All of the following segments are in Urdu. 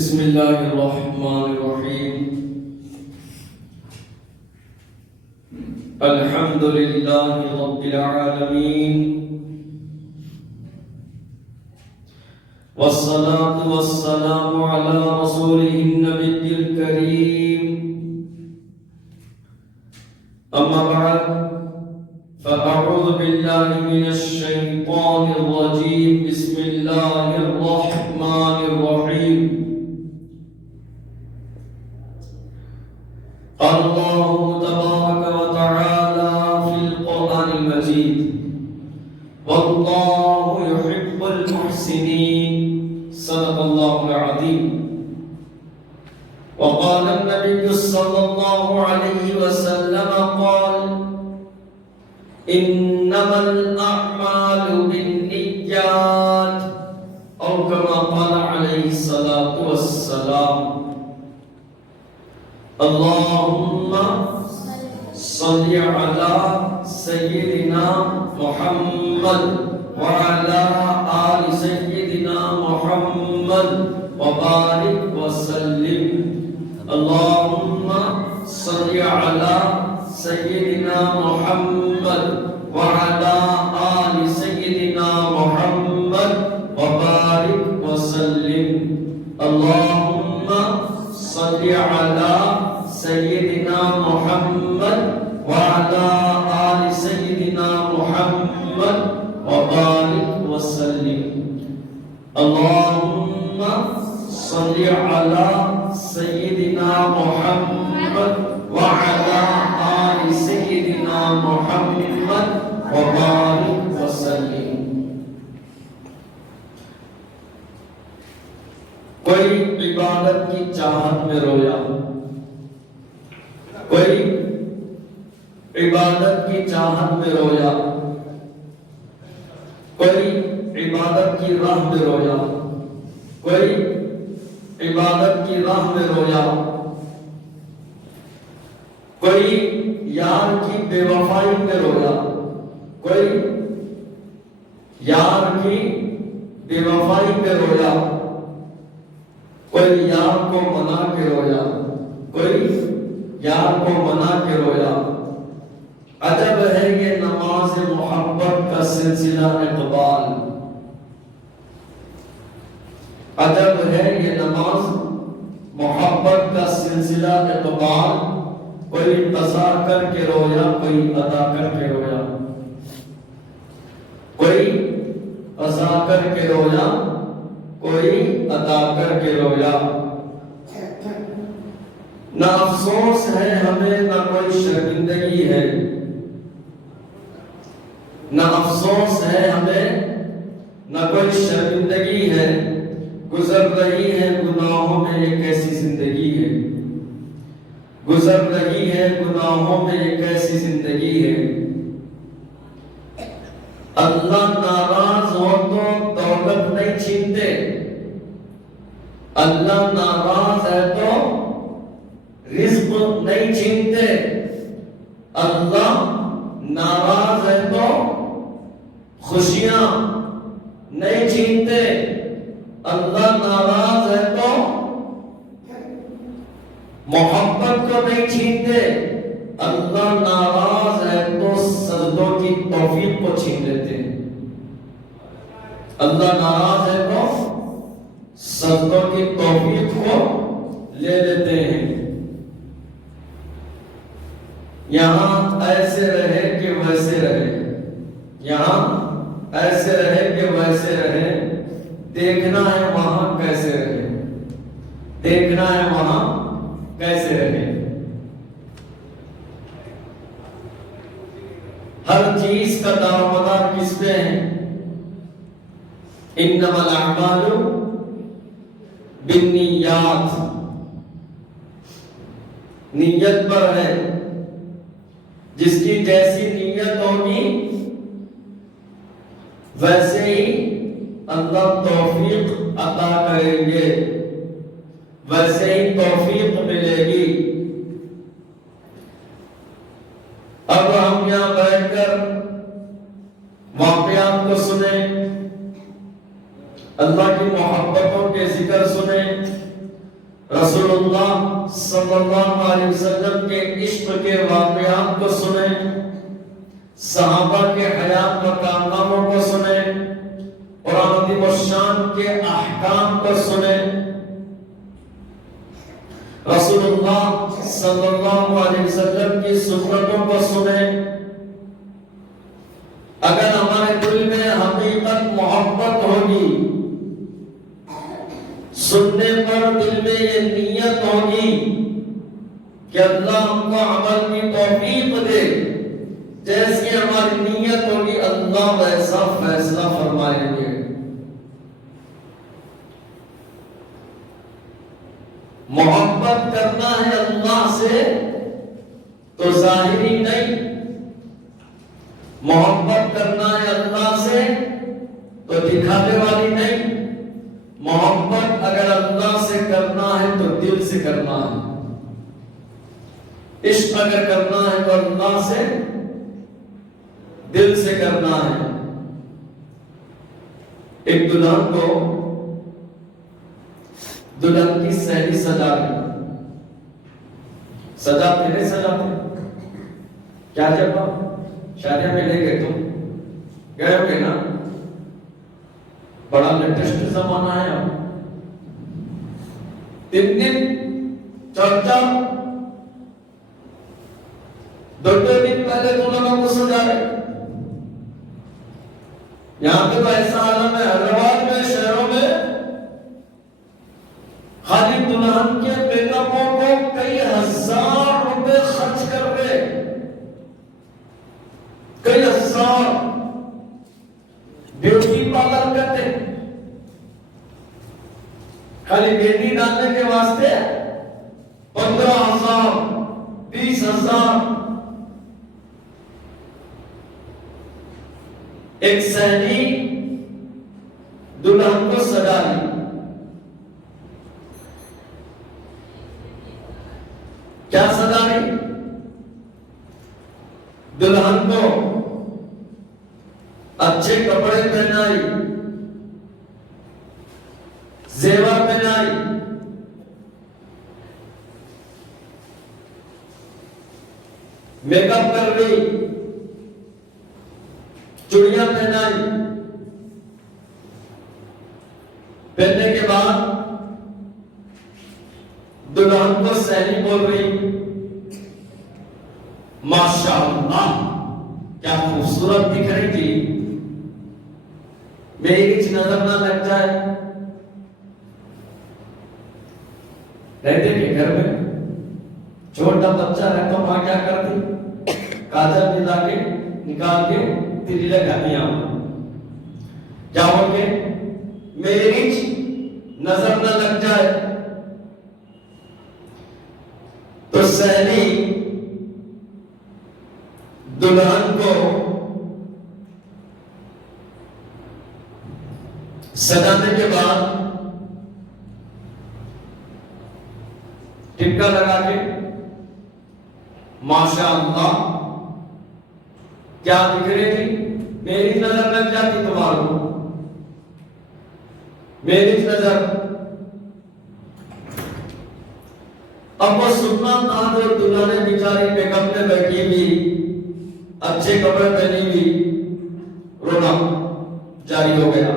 بسم الله الرحمن الرحيم. الحمد لله رب العالمين، والصلاة والسلام على رسوله النبي الكريم. أما بعد، فأعوذ بالله من الشيطان الرجيم. بسم الله الرحمن الرحيم. قال الله تبارك وتعالى في القرآن المجيد: والله يحب المحسنين. صدق الله العظيم. وقال النبي صلى الله عليه وسلم قال: إنما الأعمال بالنيات، أو كما قال عليه الصلاة والسلام. اللهم صل على سيدنا محمد وعلى آل سيدنا محمد وبارك وسلم. اللهم صل على سيدنا محمد وعلى آل سيدنا محمد وبارك وسلم. اللهم صل على سيدنا محمد وعلى آل سيدنا محمد وبارك وسلم. اللهم صل على سيدنا محمد وعلى آل سيدنا محمد وبارك وسلم. کوئی عبادت کی چاہت میں رویا، کوئی عبادت کی چاہت میں رویا، کوئی عبادت کی راہ میں رویا، کوئی عبادت کی راہ میں رویا، کوئی یار کی بے وفائی میں رویا، کوئی یار کی بے وفائی میں رویا، کوئی یار کو منا کے رویا، کوئی یار کو منا کے رویا. عجب ہے یہ نماز محبت کا سلسلہ اقبال، عجب ہے یہ نماز محبت کا سلسلہ اقبال. کوئی قضا کر کے رویا، کوئی ادا کر کے رویا، کوئی قضا کر کے رویا، کوئی ادا کر کے رویا. نہ افسوس ہے ہمیں، نہ کوئی شرمندگی ہے، نہ افسوس ہے ہمیں، نہ کوئی شرمندگی ہے. گزر رہی ہے گناہوں میں یہ کیسی زندگی ہے، گزر رہی ہے گناہوں میں یہ کیسی زندگی ہے. اللہ ناراض ہو تو دولت نہیں چھینتے، اللہ ناراض ہے تو رزق نہیں چھینتے، اللہ ناراض ہے تو خوشیاں نہیں چھینتے، اللہ ناراض ہے تو محبت کو نہیں چھینتے، اللہ ناراض ہے تو سجدوں کی توفیق کو چھین لیتے ہیں. اللہ ناراض ہے تو سجدوں کی توفیق کو لے لیتے ہیں. یہاں ایسے رہے کہ ویسے رہے، یہاں ایسے رہے کہ ویسے رہے، دیکھنا ہے وہاں کیسے رہے، دیکھنا ہے وہاں کیسے رہے. ہر چیز کا دارومدار کس پہ ہے؟ انما الاعمال بالنیات، نیت پر ہے. جس کی جیسی نیت ہوگی ویسے ہی اللہ توفیق عطا کریں گے، ویسے ہی توفیق ملے گی. اب ہم یہاں بیٹھ کر واقعات کو سنیں، اللہ کی محبتوں کے ذکر سنیں، رسول اللہ صلی اللہ علیہ وسلم کے عشق کے واقعات کو سنیں، صحابہ کے حیات و کارناموں کو سنیں، قرآن عظیم الشان کے احکام کو سنیں، رسول اللہ صلی اللہ علیہ وسلم کی سنتوں کو سنیں۔ اگر ہمارے دل میں حقیقت محبت ہوگی، سننے پر دل میں یہ نیت ہوگی کہ اللہ ہم کو عمل کی توفیق دے، جیسی ہماری نیت ہوگی اللہ ویسا فیصلہ فرمائیں گے۔ محبت کرنا ہے اللہ سے تو ظاہری نہیں، محبت کرنا ہے اللہ سے تو دکھانے والی نہیں، محبت اگر اللہ سے کرنا ہے تو دل سے کرنا ہے، عشق اگر کرنا ہے تو اللہ سے دل سے کرنا ہے۔ ایک دلہن کو دلہن کی سہیلی سجا دی، سجاتے نہیں سجاتے کیا جب شادیاں میں لے گئے تم گئے ہوگے نا، بڑا لیٹسٹ زمانہ ہے اب، 3 دن چرچا، 2 دن پہلے دلہنوں کو سجا رہے۔ یہاں پہ تو ایسا عالم ہے، حیدرآباد میں شہروں میں خالی دلہن کے میک اپوں کو کئی ہزار روپے خرچ کر کے، کئی ہزار بیوٹی پارلر کرتے ہیں، خالی بیٹی ڈالنے کے واسطے 15,000 20,000۔ ایک سہیلی دلہن کو سجا دی، کیا سجا دی؟ دلہن کو اچھے کپڑے پہنائی، زیور پہنائی، میک اپ کر لی، چوڑیاں پہنائی، پہننے کے بعد دلہن کو سہیلی بول رہی ماشاءاللہ کیا خوبصورت دکھ رہی تھی، میری کچھ نظر نہ لگ جائے۔ رہتے کہ گھر میں چھوٹا بچہ رہتا ماں کیا کرتی، کاجل ملا کے نکال کے تیری لگاتی آؤں کیا ہو کے میری نظر نہ لگ جائے۔ تو سہیلی دلہن کو سجانے کے بعد ٹکا لگا کے ماشاءاللہ کیا دکھ رہی تھی، میری نظر لگ جاتی تمہارو، میری نظر۔ اب وہ سننا تھا جو دلہن بیچاری میک اپ میں بیٹھی ہوئی، اچھے کپڑے پہنی ہوئی، رونا جاری ہو گیا،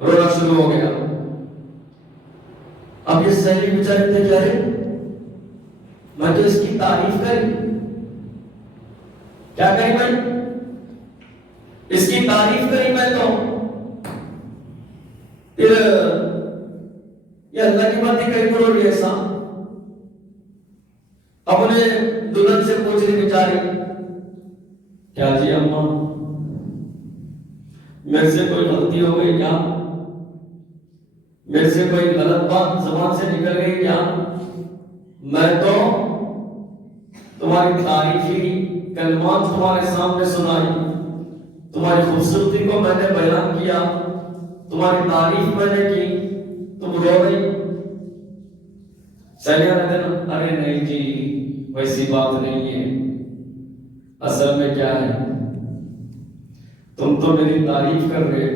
رونا شروع ہو گیا۔ اب یہ سہیلی بیچاری تھے کیا ہے، میں تو اس کی تعریف کری، کیا کری میں، اس کی تعریف کری میں تو، پھر یہ اللہ کی بات کہیں کرو گی ایسا۔ اپنے دلہن سے پوچھ رہی بیچاری، کیا جی اماں میرے سے کوئی غلطی ہو گئی کیا، میرے سے کوئی غلط بات زبان سے نکل گئی کیا، میں تو تمہاری تعریفی کلمات تمہارے سامنے سنائی، تمہاری خوبصورتی کو میں نے بیان کیا، تمہاری تعریف میں نے کی، تم رو گئی۔ سہیلیاں نے کہا ارے نہیں جی ویسی بات نہیں ہے، اصل میں کیا ہے، تم تو میری تعریف کر رہے،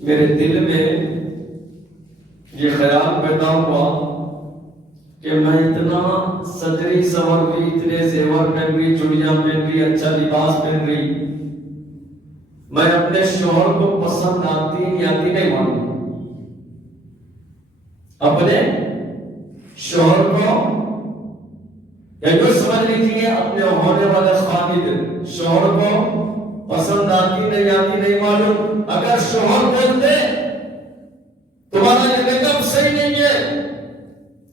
میرے دل میں یہ خیال پیدا ہوا کہ میں اتنا سجری سور گئی، اتنے زیور پہن گئی، چوڑیاں پہن گئی، اچھا لباس پہن گئی، میں اپنے شوہر کو پسند آتی نہیں مانوں، اپنے شوہر کو یا یوں سمجھ لیجیے اپنے ہونے والے خامد شوہر کو پسند آتی نہیں معلوم۔ اگر شوہر بولتے تمہارا یہ میک اپ صحیح نہیں ہے،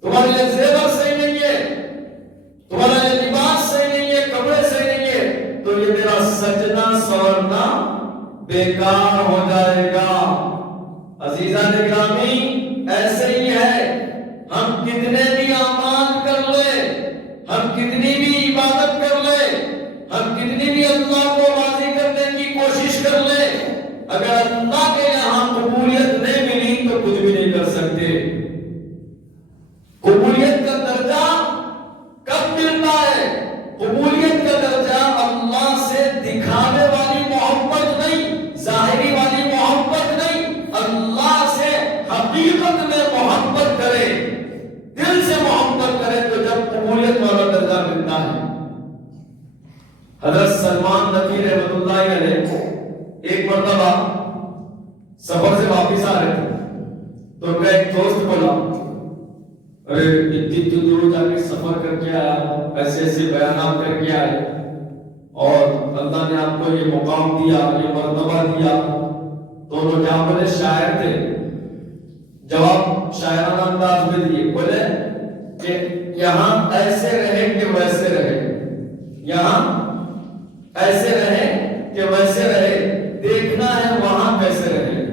تمہارا یہ زیور صحیح نہیں ہے، تمہارا یہ لباس صحیح نہیں ہے، کپڑے صحیح نہیں ہے، تو یہ میرا سجنا سورنا بیکار ہو جائے گا۔ عزیزان گرامی، ایسے ہی ہے، ہم کتنے بھی اعمال کر لیں، ہم کتنی بھی عبادت کر لیں، ہم کتنی بھی اللہ کو راضی کرنے کی کوشش کر لیں، اگر اللہ کے یہاں قبولیت نہیں ملی تو کچھ بھی نہیں کر سکتے۔ قبولیت کا درجہ کب ملتا ہے؟ قبولیت کا درجہ اللہ سے دکھانے والی محبت نہیں، ظاہری والی محبت نہیں، اللہ سے حقیقت میں محبت کرے، دل سے محبت کرے تو جب قبولیت والا درجہ ملتا ہے۔ حضرت سلمان نقی رحمۃ اللہ علیہ ایک مرتبہ سفر سے واپس آ رہے تھے تو ان کا ایک دوست بولا، ارے اتنی دور جا کے سفر کر کے آیا، ایسے ایسے بیانات کر کے آئے اور اللہ نے آپ کو یہ مقام دیا، یہ مرتبہ دیا، تو وہ کیا بولے؟ شاعر تھے، جواب شاعرانہ انداز میں دیے، بولے کہ یہاں ایسے رہے کہ ویسے رہے، یہاں ایسے رہے کہ ویسے رہے، دیکھنا ہے وہاں کیسے رہے۔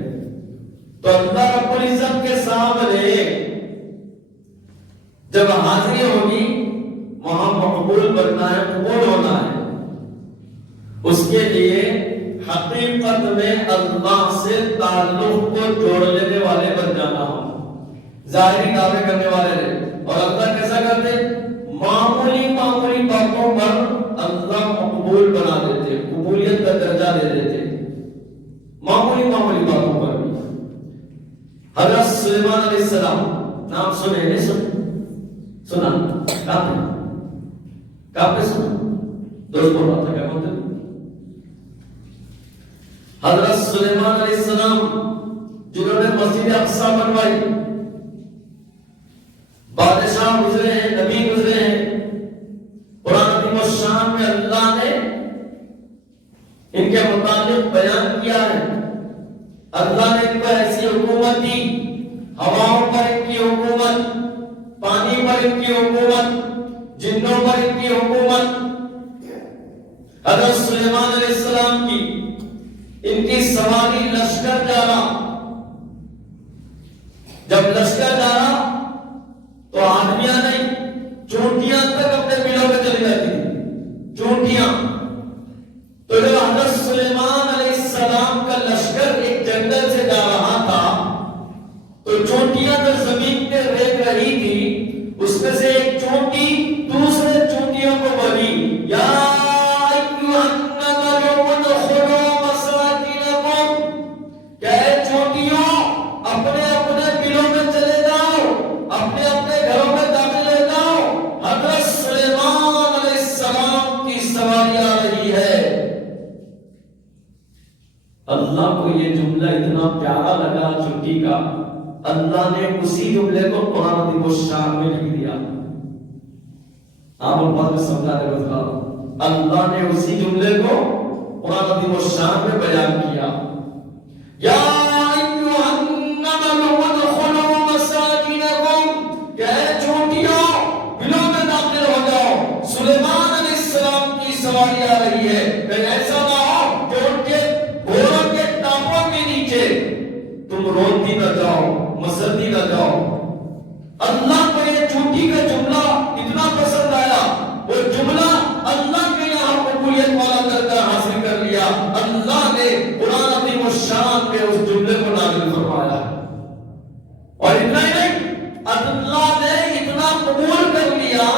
تو اللہ رب العزت کے سامنے جب حاضری ہوگی وہاں مقبول بننا ہے، قبول ہونا ہے، اس کے لیے حقیقت میں اللہ سے تعلق کو جوڑ لینے والے بن جانا ہو، ظاہری دعوے کرنے والے نہیں۔ اور اللہ کیسا کرتے؟ معمولی باتوں پر اللہ مقبول بنا دیتے، قبولیت کا درجہ دے دیتے، معمولی باتوں پر بھی۔ حضرت سلیمان علیہ السلام نام سنے نہیں؟ سنا؟ کہاں پہ سنا؟ دوست بول رہا تھا، کیا بولتے؟ حضرت سلیمان علیہ السلام جنہوں نے مسجد اقصی بنوائی، بادشاہ گزرے ہیں، نبی گزرے ہیں، قرآن عظیم الشان میں اللہ نے ان کے متعلق بیان کیا ہے۔ اللہ نے ان کو ایسی حکومت دی، ہواؤں پر ان کی حکومت، پانی پر ان کی حکومت، جنوں پر ان کی حکومت۔ حضرت سلیمان علیہ السلام کی ان کی سواری لشکر جا رہا، جب لشکر جا رہا تو آدمیاں نہیں، چونٹیاں تک اپنے بلوں میں چلی جاتی تھی، چونٹیاں۔ تو جب حضرت سلیمان علیہ السلام کا لشکر ایک جنگل سے جا رہا تھا تو چونٹیاں جو زمین پہ ریت رہی تھی، اس میں سے ایک چونٹی دوسرے چونٹیوں کو بولی، یا ایھا النمل ادخلوا مساکنکم، کہ اے چونٹیوں اپنے اپنے بلوں میں چلے جاؤ، اپنے اپنے گھروں میں داخل ہو جاؤ، حضرت سلیمان علیہ السلام کی سواری آ رہی ہے۔ اللہ کو یہ جملہ اتنا پیارا لگا چونٹی کا، اللہ نے اسی جملے کو قرآن عظیم الشان میں لکھ دیا۔ آپ بعد میں سمجھا دے بتا، اللہ نے اسی جملے کو قرآن عظیم الشان میں بیان کیا، یا ایھا النمل ادخلوا مساکنکم، کہ اے چونٹیوں بلوں میں داخل ہو جاؤ، سلیمان علیہ السلام کی سواری آ رہی ہے، کہ ایسا نہ ہو کہ ان کے گھوڑوں کے ٹانپوں کے نیچے تم روتی نہ جاؤ، مسردی نہ جاؤ۔ اللہ کو یہ چونٹی کا جملہ اتنا پسند آیا، وہ جملہ اللہ کے یہاں قبولیت والا درجہ حاصل کر لیا، اللہ نے قرآن عظیم الشان میں اس جملے کو نازل فرمایا۔ اور اتنا ہی نہیں، اللہ نے اتنا قبول کر لیا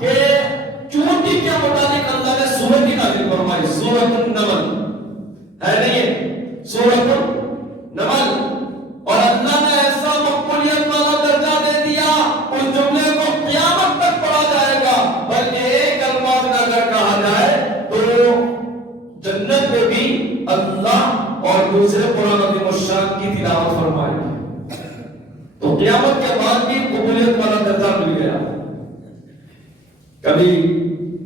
کہ چونٹی کے متعلق اللہ نے سورت ہی نازل فرمائی، سورۃ النمل ہے نہیں، سورۃ النمل۔ اور اللہ نے ایسا مقبولیت والا قیامت کے بعد بھی قبولیت والا درجہ مل گیا. کبھی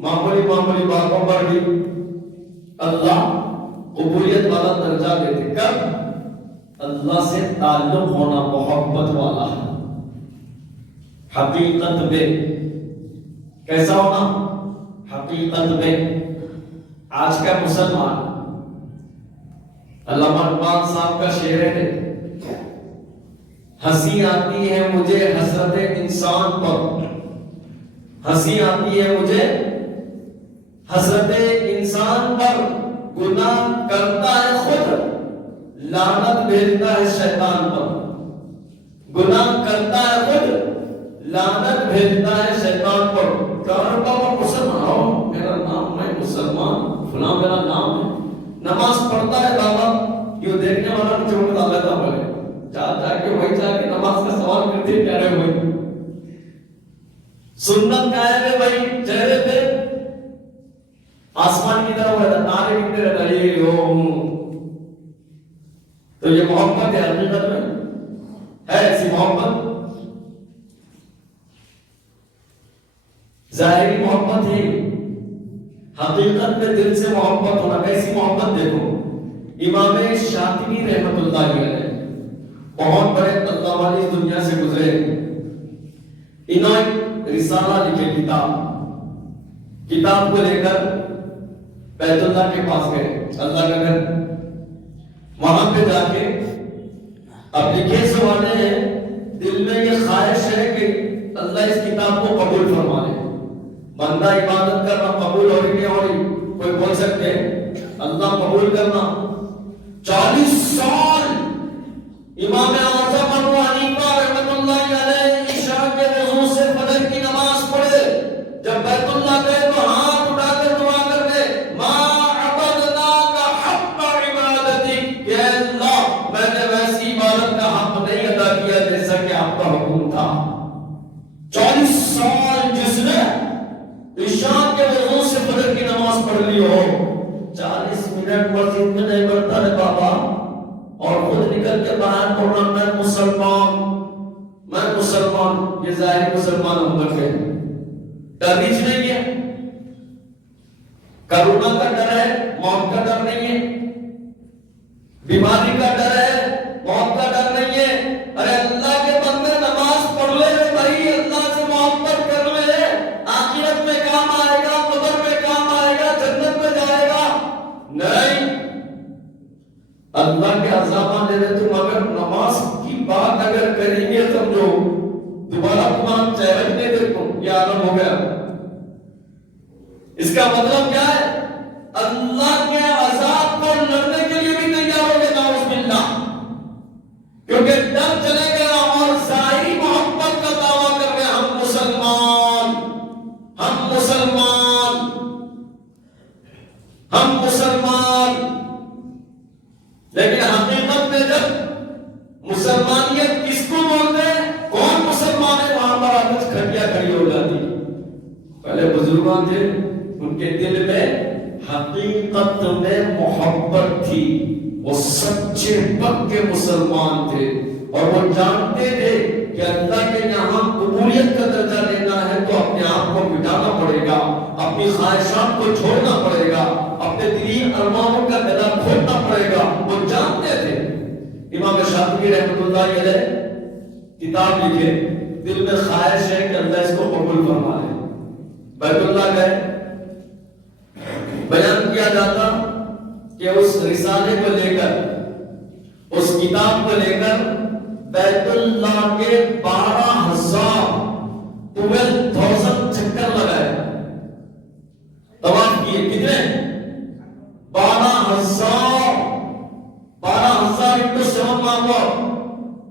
معمولی باتوں پر بھی اللہ قبولیت والا درجہ دیتے. کب؟ اللہ سے تعلق ہونا محبت والا ہے. حقیقت میں کیسا ہونا؟ حقیقت میں. آج کا مسلمان علامہ اقبال صاحب کا شعر ہے، ہنسی آتی ہے مجھے حسرت انسان پر، ہنسی آتی ہے مجھے حسرت انسان پر، گناہ کرتا ہے خود لعنت بھیجتا ہے شیطان پر. گناہ کرتا ہے خود لعنت بھیجتا ہے شیطان پر. کہا بابا مسلمان ہو، میرا نام، میں مسلمان فلاں میرا نام ہے، نماز پڑھتا ہے بابا. یہ دیکھنے والا مجھے بتا لیتا بولے چاہتا ہے کہ وہی جا کے نماز کا سوال کرتے کہہ رہے ہوئے سنت کا ہے بھائی چہرے پہ آسمان کی طرف رہتا، تارے کتنے رہتا یہ تو یہ محبت ہے. حقیقت میں ہے ایسی محبت؟ ظاہری محبت ہے، حقیقت میں دل سے محبت ہونا. کیسی محبت؟ دیکھو امام شاطبی رحمت اللہ علیہ بہت بڑے اللہ والی دنیا سے گزرے. انہوں نے رسالہ لکھے، کتاب کو لے کر بیت اللہ کے پاس گئے، اللہ کا گھر. وہاں پہ جا کے اب لکھے سوانے ہیں، دل میں یہ خواہش ہے کہ اللہ اس کتاب کو قبول فرما لے. بندہ عبادت کرنا قبول ہو رہی ہو رہی، کوئی بول سکتے اللہ قبول کرنا. 40 سال امام اعظم ابو حنیفہ رحمۃ اللہ علیہ عشاء کے وضو سے فجر کی نماز پڑھے. جب بیت اللہ گئے تو ہاتھ اٹھا کر دعا کر گئے، ما عبدناک حق عبادتک، کہ اللہ میں نے ویسی عبادت کا حق نہیں ادا کیا جیسا کہ آپ کا حکم تھا. 40 سال جس نے عشاء کے وضو سے فجر کی نماز پڑھ لی ہو، 40 منٹ مسجد میں نہیں بڑھتا ہے بابا، اور خود نکل کے باہر پڑھنا میں مسلمان. یہ ظاہر مسلمان ہم بن گئے. ڈر نہیں ہے، کرونا کا ڈر ہے، موت کا ڈر نہیں ہے. بیماری کا ڈر ہے، موت کا ڈر نہیں ہے. ارے اللہ کے بندے نماز پڑھ لے بھائی، اللہ سے محبت کر لے، آخرت میں کام آئے گا، قبر میں کام آئے گا، جنت میں جائے گا. نہیں، اللہ کے عذاب دے دے تم اگر نماز کی بات اگر کریں گے سمجھو دوبارہ تمہارا چہرہ نہیں دیکھو، یہ عالم ہو گیا. اس کا مطلب کیا ہے؟ اللہ کے عذاب کو لڑنے کے لیے بھی تیار ہو گئے، نعوذ باللہ. کیونکہ ڈر چلے گیا اور ظاہری محبت کا دعویٰ کر رہے ہم مسلمان، ہم مسلمان، ہم مسلمان. لیکن حقیقت میں جب مسلمانیت کس کو بولتے ہیں، کون مسلمان ہے، وہاں پر آج کھٹیا کھڑی ہو جاتی. پہلے بزرگاں تھے، ان کے دل میں حقیقت میں محبت تھی، وہ سچے پکے مسلمان تھے اور وہ جانتے تھے کہ اللہ کے یہاں قبولیت کا درجہ لینا ہے تو اپنے آپ کو مٹانا پڑے گا، اپنی خواہشات کو چھوڑنا پڑے گا، اپنے دلی ارمانوں کا گلا کھولنا پڑے گا. وہ جانتے تھے. امام شاطبی رحمۃ اللہ علیہ کتاب لکھے، دل میں خواہش ہے کہ اللہ اس کو قبول فرما لے. بیت اللہ گئے، بیان کیا جاتا کہ اس رسالے کو لے کر، اس کتاب کو لے کر بیت اللہ کے 12,000 چکر لگائے، طواف کیے. کتنے؟ 12,000 انٹو 7 مانگو،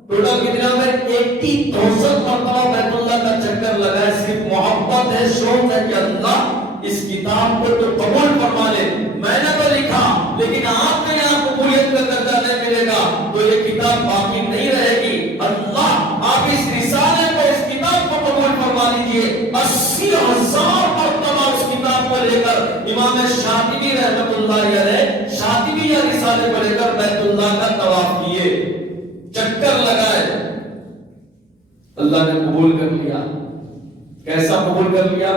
ٹوٹل کتنا ہے؟ 80,000 مرتبہ بیت اللہ کا چکر لگائے. صرف محبت ہے، شوق ہے کہ اللہ اس کتاب کو تو قبول فرما لے. میں نے تو لکھا لیکن آپ کے یہاں قبولیت کا درجہ نہیں ملے گا تو یہ کتاب باقی نہیں رہے گی. اللہ آپ اس رسالے کو، اس کتاب کو قبول فرما لیجئے. 80,000 مرتبہ اس کتاب کو لے کر امام شاطبی رحمۃ اللہ علیہ شاطبی یا رسالے کو لے کر بیت اللہ کا طواف کیے، چکر لگائے. اللہ نے قبول کر لیا. کیسا قبول کر لیا؟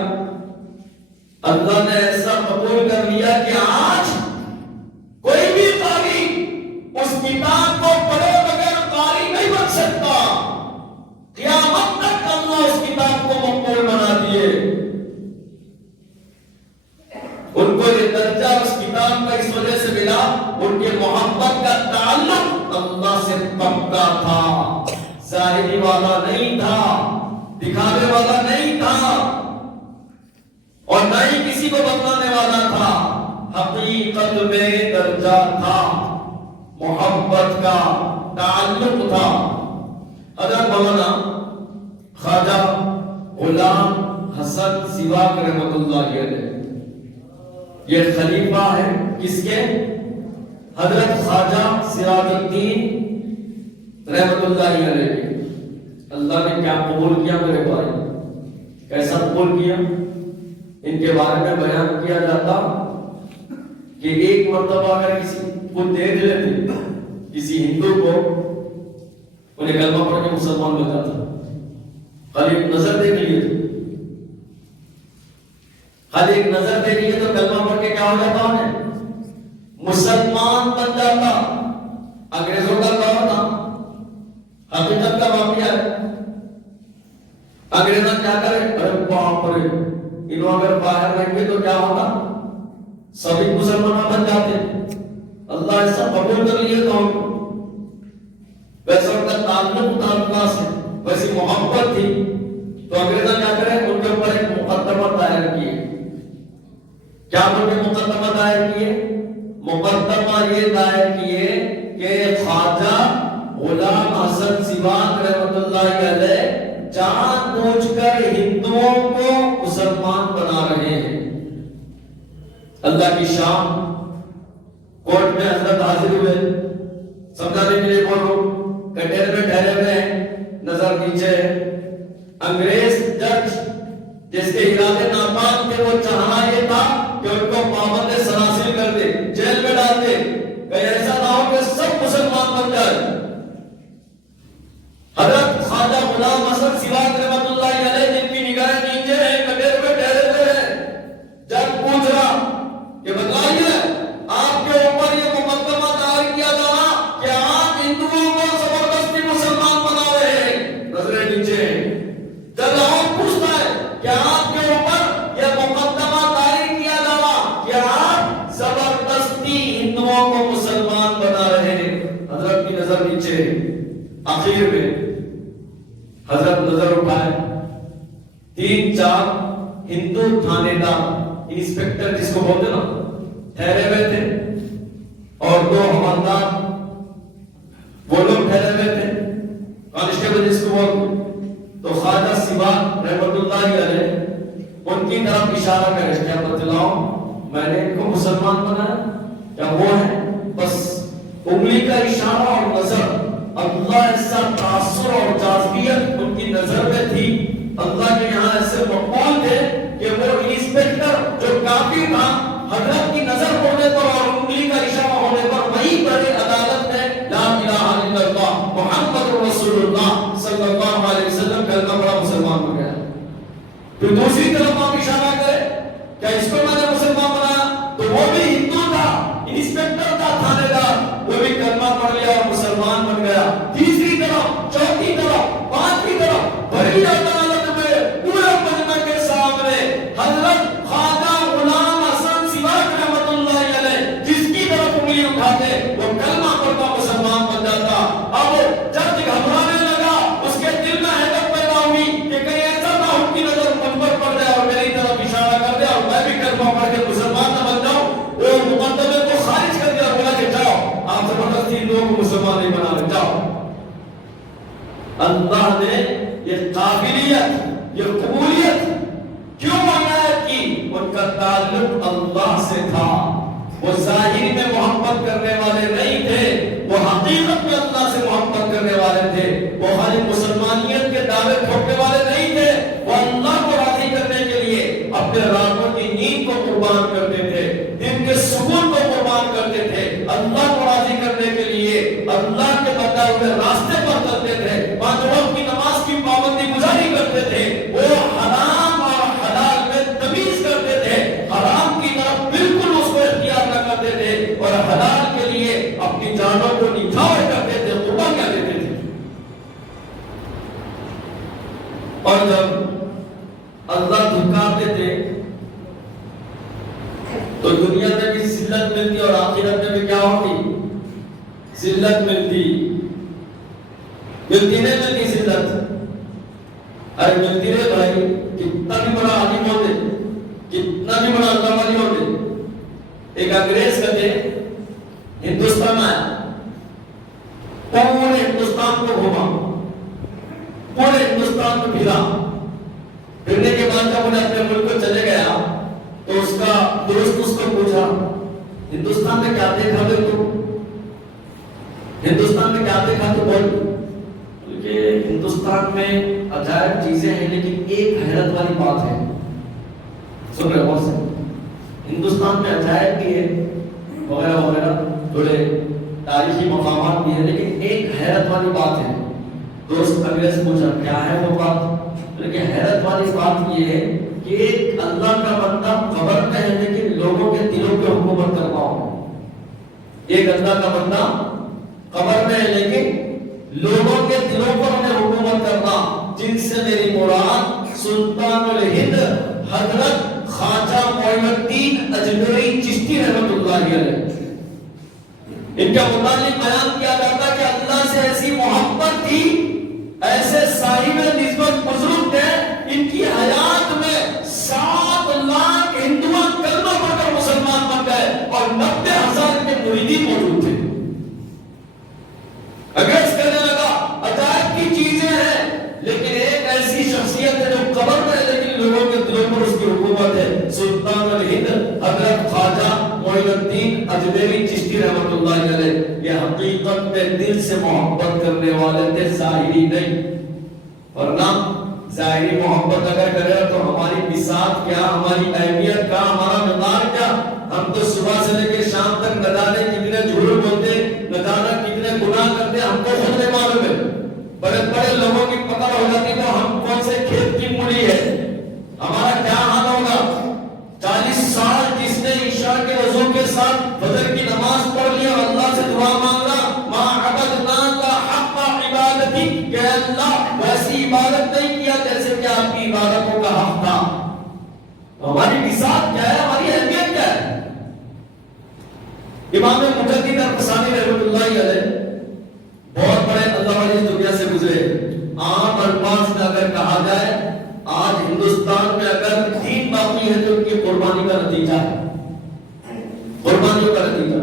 اللہ نے ایسا قبول کر لیا کہ آج کوئی بھی قاری اس کتاب کو پڑھے بغیر قاری نہیں بن سکتا. قیامت تک اللہ اس کتاب کو مقبول بنا دیے. ان کو یہ درجہ اس کتاب کا اس وجہ سے ملا، ان کے محبت کا تعلق اللہ سے پکا تھا، ظاہری والا نہیں تھا، دکھانے والا نہیں تھا، اور نہ ہی کسی کو بتانے والا تھا. حقیقت میں درجہ تھا، محبت کا تعلق تھا. حضرت مولانا خواجہ غلام حسن سیواک رحمۃ اللہ علیہ، یہ خلیفہ ہے کس کے؟ حضرت خواجہ سراج الدین رحمۃ اللہ علیہ کے. اللہ نے کیا قبول کیا میرے بھائی؟ کیسا قبول کیا؟ ان کے بارے میں بیان کیا جاتا کہ ایک مرتبہ اگر کسی کو دیکھ لیتے، کسی ہندو کو، انہیں کلمہ پڑھ کے مسلمان بن جاتا. خالی ایک نظر دیکھ لیے تو، خالی ایک نظر دیکھ لیے تو کلمہ پڑھ کے کیا ہو جاتا انہیں؟ مسلمان بن جاتا. انگریزوں کا کام تھا، حقیقت کا واقعہ ہے. انگریزوں کیا کرے؟ ارے باپ رے، انہوں اگر باہر رہیں گے تو کیا ہوگا؟ سبھی مسلمان بن جاتے. اللہ ایسا قبول کر لیے تو ہم ویسا ان کا تعلق تھا اللہ سے، ویسی محبت تھی. تو انگریزوں کیا کرے؟ ان کے اوپر ایک مقدمہ دائر کیے. کیا ان کے مقدمہ دائر کیے؟ مقدمہ یہ دائر کیے کہ خواجہ غلام حسن سیواک رحمۃ اللہ علیہ جان بوجھ کر ہندوؤں کو مسلمان بنا رہے ہیں. اللہ کی شان. کورٹ میں حضرت حاضر ہوئے، سمجھانے کے لیے بول رہا ہوں، کٹہرے میں ٹھہرے ہوئے ہیں، نظر نیچے. انگریز جج جس کے ارادے ناپاک تھے، وہ چاہنا یہ تھا کہ ان کو پابند سلاسل کر دے، جیل میں ڈال دے، کہیں ایسا نہ ہو کہ سب مسلمان بن جائے. حضرت خواجہ غلام حسن سیواک رحمۃ اللہ علیہ جن کی نگاہیں نیچے ہیں، کٹہرے میں ٹھہرے ہوئے ہیں. جج پوچھ رہا کہ بتائیے آپ کے اوپر یہ مقدمہ دائر کیا جا رہا کہ آپ ہندوؤں کو زبردستی مسلمان بنا رہے ہیں. نظریں نیچے ہیں. جج اور پوچھتا ہے کہ آپ کے اوپر یہ مقدمہ دائر کیا جا رہا کہ آپ زبردستی ہندوؤں کو مسلمان بنا رہے ہیں. حضرت کی نظر نیچے. آخر میں حضرت نظر اٹھائے، 3-4 ہندو تھانے دار، انسپیکٹر جس کو بولتے نا، ٹھہرے ہوئے تھے، اور 2 حوالدار وہ لوگ ٹھہرے ہوئے تھے، کانسٹیبل جس کو بولتے. تو خواجہ سیواک رحمۃ اللہ علیہ ان کی طرف اشارہ کرے، کیا بتلاؤ میں نے ان کو مسلمان بنایا؟ کیا وہ ہے؟ بس انگلی کا اشارہ اور نظر. اللہ ایسا تاثر اور جاذبیت ان کی نظر میں تھی، اللہ کے یہاں ایسے مقبول تھے کہ وہ انسپیکٹر جو کافی تھا، حضرت کی نظر ہونے پر اور انگلی کا اشارہ ہونے پر وہیں بڑے عدالت میں لا الہ الا اللہ محمد رسول اللہ صلی اللہ علیہ وسلم کلمہ پڑھا، مسلمان ہو گیا. پھر دوسری طرف آپ اشارہ کرے، کیا اس کو میں نے مسلمان بنایا؟ تو وہ بھی ہندو تھا، انسپیکٹر تھا، تھانے دار، وہ بھی کلمہ پڑھ لیا اور مسلمان بن گیا. تیسری طرف، چوتھی طرف، پانچویں طرف بڑی عدالت میں پورے مجمع کے سامنے حضرت خواجہ غلام حسن سیواک رحمۃ اللہ علیہ جس کی طرف انگلی اٹھاتے وہ کلمہ پڑھتا مسلمان بن جاتا. اب جج گھبرانے لگا، اس کے دل میں حیرت پیدا ہوئی کہ کہیں ایسا نہ ہو کہ نظر مجھ پر پڑ جائے اور میری طرف اشارہ کر دے اور میں بھی کلمہ پڑھ کے مسلمان نہ بن جاؤں. وہ مقدمے کو خارج کر دیا، بولا کہ جاؤ آپ زبردستی ان لوگوں کو مسلمان نہیں بنا رہے، جاؤ. اللہ نے یہ قابلیت، یہ قبولیت کیوں عنایت کی؟ ان کا تعلق اللہ سے تھا. وہ ظاہر میں محبت کرنے والے نہیں تھے، وہ حقیقت میں اللہ سے محبت کرنے والے تھے. وہ خالی مسلمانیت کے دعوے ٹھوکنے والے نہیں تھے، وہ اللہ کو راضی کرنے کے لیے اپنے راتوں کی نیند کو قربان کرتے تھے، دن کے سکون کو قربان کرتے تھے. اللہ کو راضی کرنے کے لیے اللہ کے بتائے ہوئے راستے پر چلتے تھے. 5 وقت کی نماز کی پابندی اور جب اللہ دھکاتے تھے تو دنیا میں بھی ذلت ملتی اور آخرت میں بھی کیا ہوتی؟ ذلت ملتی نہیں ملتی ذلت؟ ارے ملتی رہے بھائی، کتنا بھی بڑا عالم ہوتے، کتنا بھی بڑا اللہ والی ہوتے۔ ایک انگریز کا تھے، ہندوستان آیا، پورے ہندوستان کو گھوما، پورے ہندوستان کو پھرا، پھرنے کے بعد جب انہیں اپنے ملک کو چلے گیا تو اس کا دوست اس کو پوچھا ہندوستان میں کیا دیکھا بھائی تو؟ ہندوستان میں کیا دیکھا تو بول؟ کہ ہندوستان میں عجائب چیزیں ہیں لیکن ایک حیرت والی بات ہے۔ سن رہے غور سے، ہندوستان میں عجائب بھی ہے وغیرہ وغیرہ، تھوڑے تاریخی مقامات بھی ہیں، لیکن ایک حیرت والی بات ہے۔ دوست انگریز سے پوچھا کیا ہے وہ بات؟ لیکن حیرت والی بات یہ ہے کہ ایک اللہ کا بندہ قبر میں ہے لیکن لوگوں کے دلوں پہ حکومت کر پاؤ۔ ایک اللہ کا بندہ قبر میں ہے لیکن لوگوں کے دلوں پر انہیں حکومت کرنا، جن سے میری مراد سلطان الہند حضرت خواجہ معین الدین اجمیری چشتی رحمۃ اللہ علیہ، ان کا متعلق بیان کیا جاتا کہ اللہ سے ایسی محبت تھی، ایسے صاحب نسبت بزرگ تھے، ان کی حیات میں 7 لاکھ ہندوان کلمہ پڑھ کر مسلمان بن گئے اور 90,000 کے مریدین موجود تھے۔ انگریز کہنے لگا عجائب کی چیزیں ہیں لیکن ایک ایسی شخصیت ہے جو قبر میں ہے لیکن لوگوں کے دلوں پر اس کی حکومت ہے، سلطان الہند حضرت خواجہ معین الدین اجمیری چشتی رحمۃ اللہ علیہ۔ یہ حقیقت میں دل سے محبت کرنے والے تھے، ظاہری نہیں، ورنہ ظاہری محبت اگر کرے تو ہماری بساط کیا، ہماری اہمیت کیا، ہمارا مقدار کیا؟ ہم تو صبح سے لے کے شام تک نہ جانے کتنے جھوٹ بولتے، نہ جانے کتنے گناہ کرتے، ہم کو خود نہیں معلوم ہے۔ بڑے بڑے لوگوں کی پکڑ ہو جاتی تو ہم کون سے کھیت کی مولی ہے، ہمارا کیا حال ہوگا؟ 40 سال جس نے عشاء کے وضو کے ساتھ فجر کی نماز پڑھ لی اور اللہ سے دعا مانگا ما عبدناک حق عبادتی، کہ اللہ ویسی عبادت نہیں کیا جیسے کہ آپ کی عبادتوں کا حق تھا، تو ہماری بساط کیا ہے، ہماری اہمیت کیا ہے؟ امام مجدد الفسانی رحمۃ اللہ علیہ بہت بڑے اللہ والی اس دنیا سے گزرے۔ عام الفاظ میں اگر کہا جائے آج ہندوستان میں اگر دین باقی ہے تو ان کی قربانی کا نتیجہ ہے، قربانیوں کا نتیجہ۔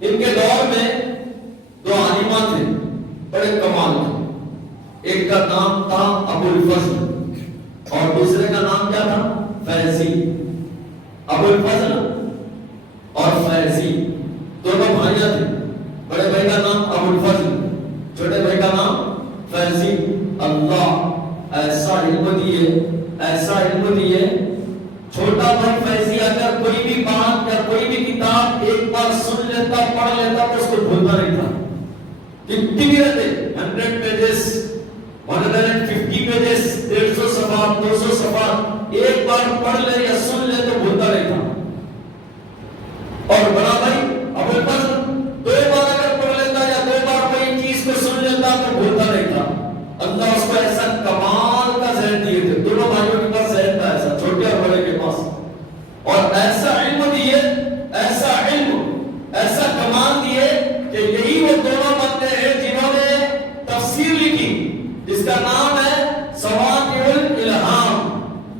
ان کے دور میں 2 عالمہ تھے، بڑے کمال تھے، ایک کا نام تھا ابو الفضل اور دوسرے کا نام کیا تھا؟ فیضی۔ ابو الفضل اور فیضی دونوں بھائیاں تھے، بڑے بھائی کا نام ابو الفضل، چھوٹے بھائی کا نام فیضی۔ اللہ ایسا علم دیے، ایسا علم دیے، چھوٹا بھائی فیضی اگر کوئی بھی بات یا کوئی بھی کتاب ایک بار سن لیتا، پڑھ لیتا تو اس کو بھولتا نہیں تھا۔ کتنی بھی رہتے 100 پیجز 150 پیجز 150 صفحات 200 صفحات ایک بار پڑھ لے یا سن لے تو بھولتا نہیں تھا۔ اور بڑا بھائی ابو الفضل 2 بار اگر پڑھ لیتا یا 2 بار کوئی چیز کو سن لیتا تو بھولتا نہیں تھا۔ اللہ اس کو ایسا کمال کا ذہن دیے تھے، دونوں بھائیوں کے پاس ذہن تھا ایسا، چھوٹے اور بڑے کے پاس، اور ایسا علم دیے، ایسا علم، ایسا کمال دیے کہ یہی وہ دونوں بندے ہیں جنہوں نے تفسیر لکھی جس کا نام ہے سواقع الالہام۔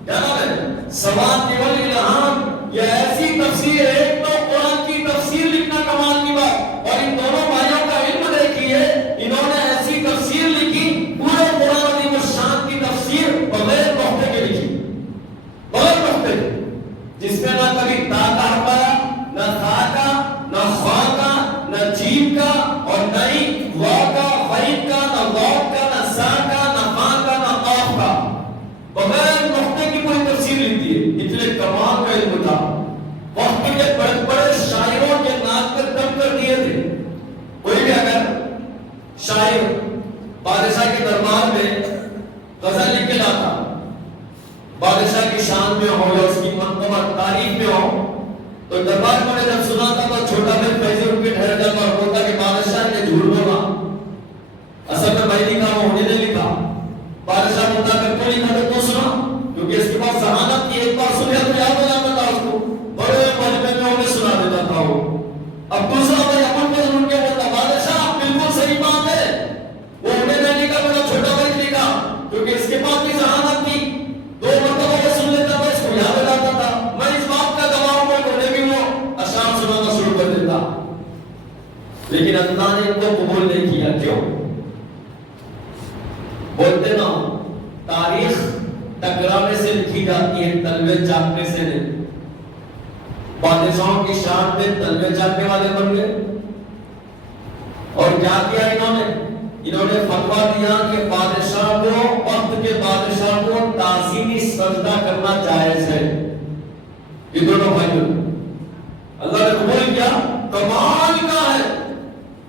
کیا نام ہے؟ سواقع الالہام۔ یہ ایسی تفسیر ہے، ایک تو قرآن کی تفسیر لکھنا کمال کی بات، اور ان دونوں بھائیوں کا علم دیکھیے، انہوں نے ایسی تفسیر لکھی، پورے قرآن عظیم الشان کی تفسیر بغیر نقطے کے لکھی، بغیر نقطے، جس میں نہ کبھی تا کا حرف آیا، نہ تھا کا، نہ خوا کا، نہ جیم کا، اور نہ ہی وا کا، غین کا، نہ ضاد کا، نہ سا کا، نہ فا کا، نہ قاف کا، بغیر نقطے کی کوئی تفسیر لکھی ہے۔ اتنے کمال کا علم تھا، وقت کے بڑے بڑے شاعروں کے ناک پر دم کر دیے تھے۔ کوئی بھی اگر شاعر بادشاہ کے دربار میں غزل لکھ کے لاتا، بادشاہ کی شان میں ہو یا اس کی منقبت تعریف میں ہو، تو دربار میں جب سناتا تو چھوٹا بھائی فیضی اٹھ کے ٹھہر جاتا اور بولتا کہ بادشاہ نے جھوٹ بولا، اصل میں بھائی لکھا وہ انہیں نے لکھا۔ بادشاہ بولتا کہ کوئی نہ دوسرا، کیونکہ اس کے پاس ذہانت کی ایک بار سنیا تو یاد ہو جاتا تھا اس کو، بڑے مجمع میں انہیں سنا دیتا تھا وہ۔ اب دوسرا بھائی اپن پر ان کے بولتا بادشاہ بالکل صحیح بات ہے، وہ انہیں نہیں لکھا، میرا چھوٹا بھائی لکھا، کیونکہ اس کے پاس بھی ذہانت تھی، 2 مرتبہ وہ سن لیتا تھا، اس کو یاد ہو جاتا تھا۔ میں اس بات کا گواہ ہوں کہ انہیں بھی وہ اشعار سنانا شروع کر دیتا، لیکن اللہ نے ان کو قبول نہیں کیا۔ کیوں؟ بولتے نا تاریخ ٹکرانے سے لکھی جاتی ہے، تلوے چاٹنے سے نہیں۔ بادشاہوں کی شان میں تلوے چاٹنے والے بن گئے، اور کیا کیا انہوں نے فتویٰ دیا کہ بادشاہ کو، وقت کے بادشاہ کو تعظیمی سجدہ کرنا جائز ہے۔ یہ دونوں بھائیوں اللہ نے قبول کیا۔ کمال کا ہے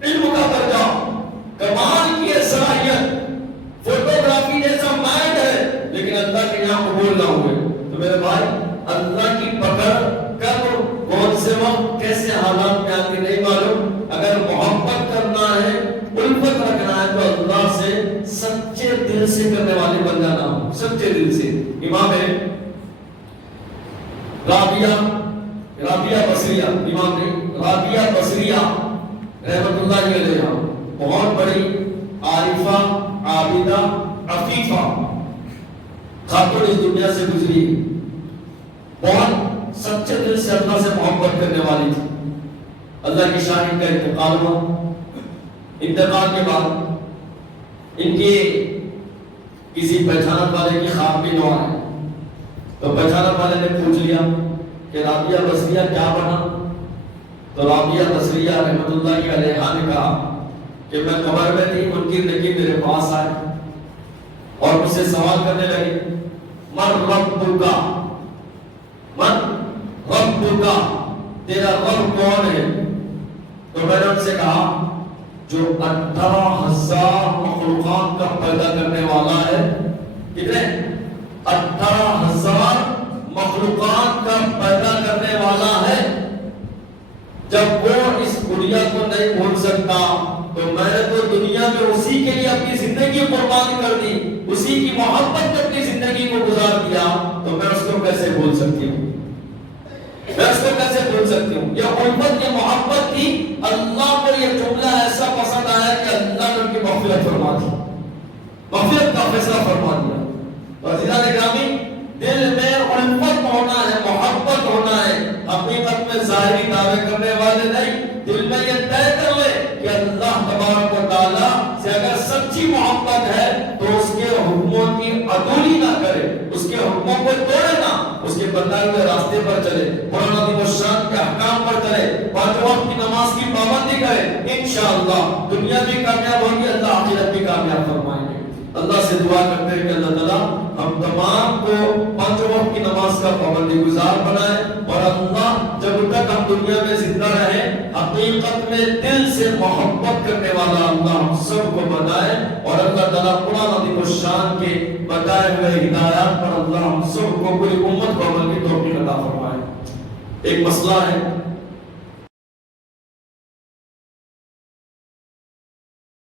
علم کا درجہ، کمال کی ہے صلاحیت، فوٹوگرافی جیسا مائنڈ ہے، لیکن اللہ کے یہاں قبول نہ ہوئے۔ تو میرے بھائی اللہ کی پکڑ کب، کون سے وقت، کیسے حالات میں آتی نہیں معلوم۔ اگر محبت کرنا ہے، الفت رکھنا ہے، تو اللہ سے سچے دل سے کرنے والے بن جانا ہو، سچے دل سے۔ امام ہے رابعہ بصریہ، امام نے رابعہ بصریہ رحمت اللہ علیہ، بہت بڑی عارفہ، عابدہ، عفیفہ خاتون اس دنیا سے گزری، بہت سچے دل سے اللہ سے محبت کرنے والی تھی۔ اللہ کی شان کا انتقال ہوا۔ انتقال کے بعد ان کے کسی پہچانت والے کی خواب میں نہ آئے، تو پہچانت والے نے پوچھ لیا کہ رابعہ بصریہ کیا بنا؟ تو رابعہ بصریہ رحمت اللہ علیہ نے کہا کہ میں قبر میں تھی، منکر نکیر میرے پاس آئے اور مجھ سے سوال کرنے لگے، من ربکا، تیرا رب کون ہے؟ تو میں نے ان سے کہا جو 18,000 مخلوقات کا پیدا کرنے والا ہے۔ کتنے؟ 18,000 مخلوقات کا پیدا کرنے والا ہے۔ جب وہ اس دنیا کو نہیں بھول سکتا تو میں نے تو دنیا میں اسی کے لیے اپنی زندگی قربان کر دی، اسی کی محبت میں اپنی زندگی کو گزار دیا، تو میں اس کو کیسے بھول سکتی ہوں؟ میں اس کو کیسے بھول سکتی ہوں؟ یہ الفت، یہ محبت تھی۔ اللہ کو یہ جملہ ایسا پسند آیا کہ اللہ نے ان کی مغفرت فرما دی، مغفرت کا فیصلہ فرما دیا۔ عزیزان گرامی، دل میں الفت ہونا ہے، محبت ہونا ہے، حقیقت میں ظاہری دعوے کرنے والے نہیں۔ دل میں یہ طے کر لے کہ اللہ تبارک و تعالیٰ سے اگر سچی محبت ہے تو اس کے حکموں کی عدولی نہ کرے، اس کے حکموں کو توڑے نہ، اس کے بتائے ہوئے راستے پر چلے، قرآن عظیم الشان کے احکام پر چلے، 5 وقت کی نماز کی پابندی کرے، انشاءاللہ دنیا بھی کامیاب ہوگی، اللہ آخرت بھی کامیاب فرمائیں گے۔ اللہ سے دعا کرتے ہیں کہ اللہ تعالیٰ ہم تمام کو 5 وقت کی نماز کا پابندی گزار بنائے، اور اللہ جب تک ہم دنیا میں زندہ رہیں حقیقت میں دل سے محبت کرنے والا اللہ ہم سب کو بنائے، اور اللہ تعالیٰ قرآن عظیم الشان کے بتائے ہوئے ہدایات پر اللہ ہم سب کو، پوری امت کو عمل کی توفیق عطا فرمائے۔ ایک مسئلہ ہے